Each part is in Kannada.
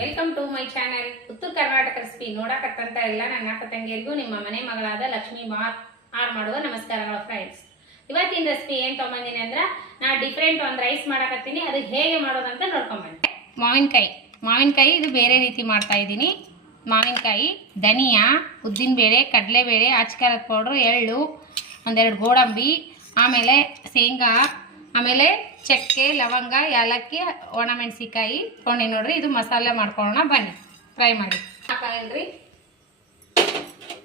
ವೆಲ್ಕಮ್ ಟು ಮೈ ಚಾನೆಲ್ ಉತ್ತರ ಕರ್ನಾಟಕ ರೆಸಿಪಿ ನೋಡಕತ್ತಂತ ಎಲ್ಲ ನನ್ನ ಅಕ್ಕ ತಂಗಿಯರಿಗೂ ನಿಮ್ಮ ಮನೆ ಮಗಳಾದ ಲಕ್ಷ್ಮಿ ಆರ್ ಮಾಡುವ ನಮಸ್ಕಾರಗಳು ಫ್ರೆಂಡ್ಸ್. ಇವತ್ತಿನ ರೆಸಿಪಿ ಏನ್ ತಗೊಂಬಂದಿನಿ ಅಂದ್ರೆ ನಾ ಡಿಫ್ರೆಂಟ್ ಒಂದು ರೈಸ್ ಮಾಡಕತ್ತೀನಿ. ಅದು ಹೇಗೆ ಮಾಡೋದಂತ ನೋಡ್ಕೊಂಬಂದೆ. ಮಾವಿನಕಾಯಿ ಇದು ಬೇರೆ ರೀತಿ ಮಾಡ್ತಾ ಇದ್ದೀನಿ. ಮಾವಿನಕಾಯಿ, ಧನಿಯಾ, ಉದ್ದಿನಬೇಳೆ, ಕಡಲೆಬೇಳೆ, ಅಚ್ಕಾರದ ಪೌಡ್ರು, ಎಳ್ಳು, ಒಂದೆರಡು ಗೋಡಂಬಿ, ಆಮೇಲೆ ಶೇಂಗಾ, ಆಮೇಲೆ ಚಕ್ಕೆ, ಲವಂಗ, ಯಾಲಕ್ಕಿ, ಒಣಮೆಣಸಿಕಾಯಿ ತೊಗೊಂಡು ನೋಡ್ರಿ. ಇದು ಮಸಾಲೆ ಮಾಡ್ಕೊಳ್ಳೋಣ ಬನ್ನಿ, ಫ್ರೈ ಮಾಡಿ. ಹಾಕಲ್ರಿ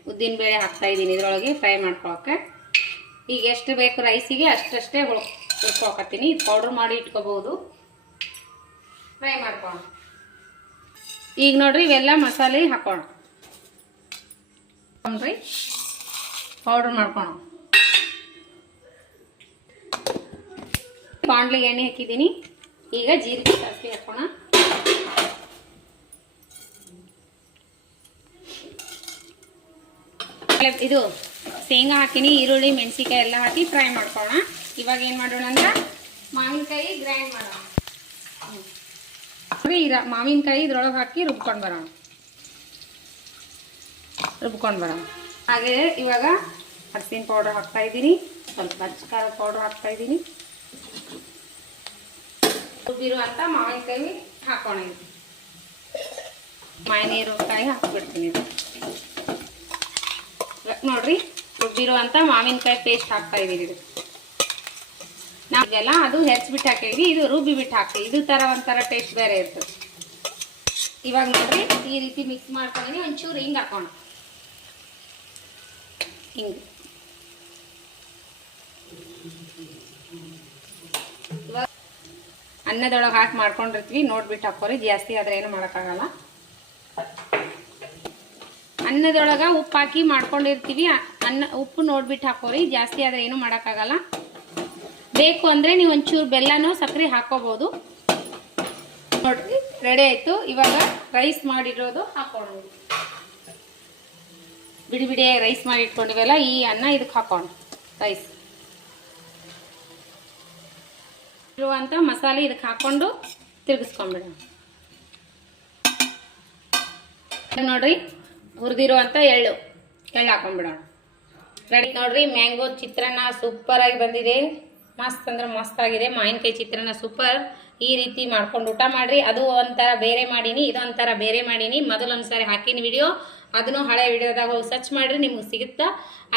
ಉದ್ದಿನಬೇಳೆ ಹಾಕ್ತಾ ಇದ್ದೀನಿ ಇದ್ರೊಳಗೆ ಫ್ರೈ ಮಾಡ್ಕೊಳಕ್ಕೆ. ಈಗ ಎಷ್ಟು ಬೇಕು ರೈಸಿಗೆ ಅಷ್ಟೇ ಹುರ್ಕೊಳಕತ್ತೀನಿ. ಇದು ಪೌಡ್ರ್ ಮಾಡಿ ಇಟ್ಕೋಬಹುದು. ಫ್ರೈ ಮಾಡ್ಕೊಳ್ಳೋಣ. ಈಗ ನೋಡ್ರಿ ಇವೆಲ್ಲ ಮಸಾಲೆ ಹಾಕೋಣ. ಪೌಡ್ರ್ ಮಾಡ್ಕೊಳ್ಳೋಣ. ಬಾಂಡ್ಲಿಗೆ ಎಣ್ಣೆ ಹಾಕಿದ್ದೀನಿ. ಈಗ ಜೀರಿಗೆ ಸಾಸಿವೆ ಹಾಕೋಣ. ಇದು ಶೇಂಗಾ ಹಾಕಿನಿ, ಈರುಳ್ಳಿ, ಮೆಣಸಿಕಾಯಿ ಎಲ್ಲ ಹಾಕಿ ಫ್ರೈ ಮಾಡ್ಕೊಳ್ಳೋಣ. ಇವಾಗ ಏನು ಮಾಡೋಣ ಅಂದ್ರೆ ಮಾವಿನಕಾಯಿ ಗ್ರೈಂಡ್ ಮಾಡೋಣ. ಮಾವಿನಕಾಯಿ ಇದ್ರೊಳಗೆ ಹಾಕಿ ರುಬ್ಕೊಂಡು ಬರೋಣ. ಹಾಗೆ ಇವಾಗ ಅರಿಶಿನ ಪೌಡರ್ ಹಾಕ್ತಾ ಇದ್ದೀನಿ, ಸ್ವಲ್ಪ ಅಚ್ಕಾರದ ಪೌಡರ್ ಹಾಕ್ತಾ ಇದ್ದೀನಿ. ರುಬ್ಬಿರುವಂತ ಮಾವಿನಕಾಯಿ ಹಾಕೋಣ. ಮಾವಿನಕಾಯಿ ಹಾಕ್ಬಿಡ್ತೀನಿ. ನೋಡ್ರಿ ರುಬ್ಬಿರುವಂತ ಮಾವಿನಕಾಯಿ ಪೇಸ್ಟ್ ಹಾಕ್ತಾ ಇದೀವಿ. ನಾವೆಲ್ಲ ಅದು ಹೆಚ್ಚಿಬಿಟ್ಟು ಹಾಕಿದ್ವಿ, ಇದು ರುಬ್ಬಿ ಬಿಟ್ಟು ಹಾಕ್ತೀವಿ. ಇದು ತರ ಒಂಥರ ಟೇಸ್ಟ್ ಬೇರೆ ಇರ್ತದೆ. ಇವಾಗ ನೋಡ್ರಿ ಈ ರೀತಿ ಮಿಕ್ಸ್ ಮಾಡ್ಕೊಂಡಿನಿ. ಒಂಚೂರು ಹಿಂಗೆ ಹಾಕೋಣ. ಹಿಂಗೆ ಅನ್ನದೊಳಗೆ ಹಾಕಿ ಮಾಡ್ಕೊಂಡಿರ್ತೀವಿ. ನೋಡ್ಬಿಟ್ಟು ಹಾಕೋರಿ, ಜಾಸ್ತಿ ಆದ್ರೆ ಏನು ಮಾಡೋಕ್ಕಾಗಲ್ಲ. ಅನ್ನದೊಳಗೆ ಉಪ್ಪು ಹಾಕಿ ಮಾಡ್ಕೊಂಡಿರ್ತೀವಿ. ಉಪ್ಪು ನೋಡ್ಬಿಟ್ಟು ಹಾಕೋರಿ, ಜಾಸ್ತಿ ಆದ್ರೆ ಏನು ಮಾಡೋಕ್ಕಾಗಲ್ಲ. ಬೇಕು ಅಂದ್ರೆ ನೀವು ಒಂಚೂರು ಬೆಲ್ಲನೋ ಸಕ್ಕರೆ ಹಾಕೋಬಹುದು. ನೋಡ್ರಿ ರೆಡಿ ಆಯ್ತು. ಇವಾಗ ರೈಸ್ ಮಾಡಿರೋದು ಹಾಕೋಣ. ಬಿಡಿ ಬಿಡಿ ರೈಸ್ ಮಾಡಿ ಇಟ್ಕೊಂಡಿವಲ್ಲ, ಈ ಅನ್ನ ಇದಕ್ಕೆ ಹಾಕೋಣ. ರೈಸ್ ಇರುವಂತ ಮಸಾಲೆ ಇದಕ್ಕೆ ಹಾಕೊಂಡು ತಿರುಗಿಸ್ಕೊಂಡ್ಬಿಡೋಣ. ನೋಡ್ರಿ ಹುರಿದಿರುವಂತ ಎಳ್ಳು ಹಾಕೊಂಡ್ಬಿಡೋಣ. ರೆಡಿ ನೋಡ್ರಿ. ಮ್ಯಾಂಗೋ ಚಿತ್ರಾನ್ನ ಸೂಪರ್ ಆಗಿ ಬಂದಿದೆ. ಮಸ್ತ್ ಅಂದ್ರೆ ಮಸ್ತ್ ಆಗಿದೆ. ಮಾವಿನಕಾಯಿ ಚಿತ್ರಾನ್ನ ಸೂಪರ್. ಈ ರೀತಿ ಮಾಡ್ಕೊಂಡು ಊಟ ಮಾಡ್ರಿ. ಅದು ಒಂಥರ ಬೇರೆ ಮಾಡೀನಿ, ಇದು ಒಂಥರ ಬೇರೆ ಮಾಡೀನಿ. ಮೊದಲೊಂದ್ಸಾರಿ ಹಾಕಿನ ವಿಡಿಯೋ, ಅದನ್ನು ಹಳೆ ವಿಡಿಯೋದಾಗ ಹೋಗಿ ಸರ್ಚ್ ಮಾಡ್ರಿ, ನಿಮ್ಗೆ ಸಿಗುತ್ತಾ.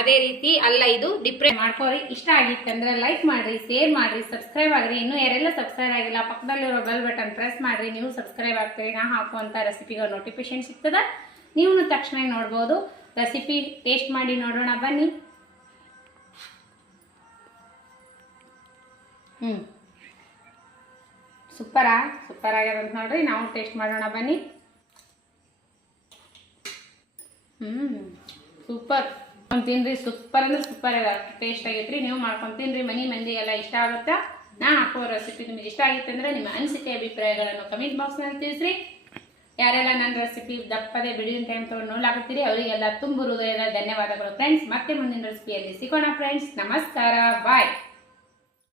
ಅದೇ ರೀತಿ ಅಲ್ಲ, ಇದು ಡಿಫ್ರೆಂಟ್ ಮಾಡ್ಕೋರಿ. ಇಷ್ಟ ಆಗಿತ್ತಂದ್ರೆ ಲೈಕ್ ಮಾಡ್ರಿ, ಶೇರ್ ಮಾಡ್ರಿ, ಸಬ್ಸ್ಕ್ರೈಬ್ ಆಗ್ರಿ. ಇನ್ನೂ ಯಾರೆಲ್ಲ ಸಬ್ಸ್ಕ್ರೈಬ್ ಆಗಿಲ್ಲ ಪಕ್ಕದಲ್ಲಿರೋ ಬೆಲ್ ಬಟನ್ ಪ್ರೆಸ್ ಮಾಡ್ರಿ. ನೀವು ಸಬ್ಸ್ಕ್ರೈಬ್ ಆಗ್ತೀರಿ. ನಾ ಹಾಕುವಂಥ ರೆಸಿಪಿಗೆ ನೋಟಿಫಿಕೇಶನ್ ಸಿಗ್ತದ, ನೀವು ತಕ್ಷಣ ನೋಡ್ಬೋದು. ರೆಸಿಪಿ ಟೇಸ್ಟ್ ಮಾಡಿ ನೋಡೋಣ ಬನ್ನಿ. ಸೂಪರ್ ಆಗ್ಯದಂತ ನೋಡ್ರಿ. ನಾವು ಟೇಸ್ಟ್ ಮಾಡೋಣ ಬನ್ನಿ. ಸೂಪರ್ ತಿನ್ರಿ. ಸೂಪರ್ ಅಂದ್ರೆ ಸೂಪರ್ ಟೇಸ್ಟ್ ಆಗೈತ್ರಿ. ನೀವು ಮಾಡ್ಕೊಂಡು ತಿನ್ರಿ. ಮನಿ ಮಂದಿಗೆಲ್ಲ ಇಷ್ಟ ಆಗುತ್ತಾ. ನಾ ಹಾಕುವ ರೆಸಿಪಿ ನಿಮಗೆ ಇಷ್ಟ ಆಗಿತ್ತು ಅಂದ್ರೆ ನಿಮ್ಮ ಅನಿಸಿಕೆ ಅಭಿಪ್ರಾಯಗಳನ್ನು ಕಮೆಂಟ್ ಬಾಕ್ಸ್ನಲ್ಲಿ ತಿಳಿಸ್ರಿ. ಯಾರೆಲ್ಲ ನನ್ನ ರೆಸಿಪಿ ದಪ್ಪದೆ ಬಿಡುವಿನ ಟೈಮ್ ತಗೊಂಡು ನೋಡ್ಲಾಗುತ್ತೀರಿ ಅವರಿಗೆಲ್ಲ ತುಂಬ ಹೃದಯದ ಧನ್ಯವಾದಗಳು ಫ್ರೆಂಡ್ಸ್. ಮತ್ತೆ ಮುಂದಿನ ರೆಸಿಪಿಯಲ್ಲಿ ಸಿಗೋಣ ಫ್ರೆಂಡ್ಸ್. ನಮಸ್ಕಾರ, ಬಾಯ್.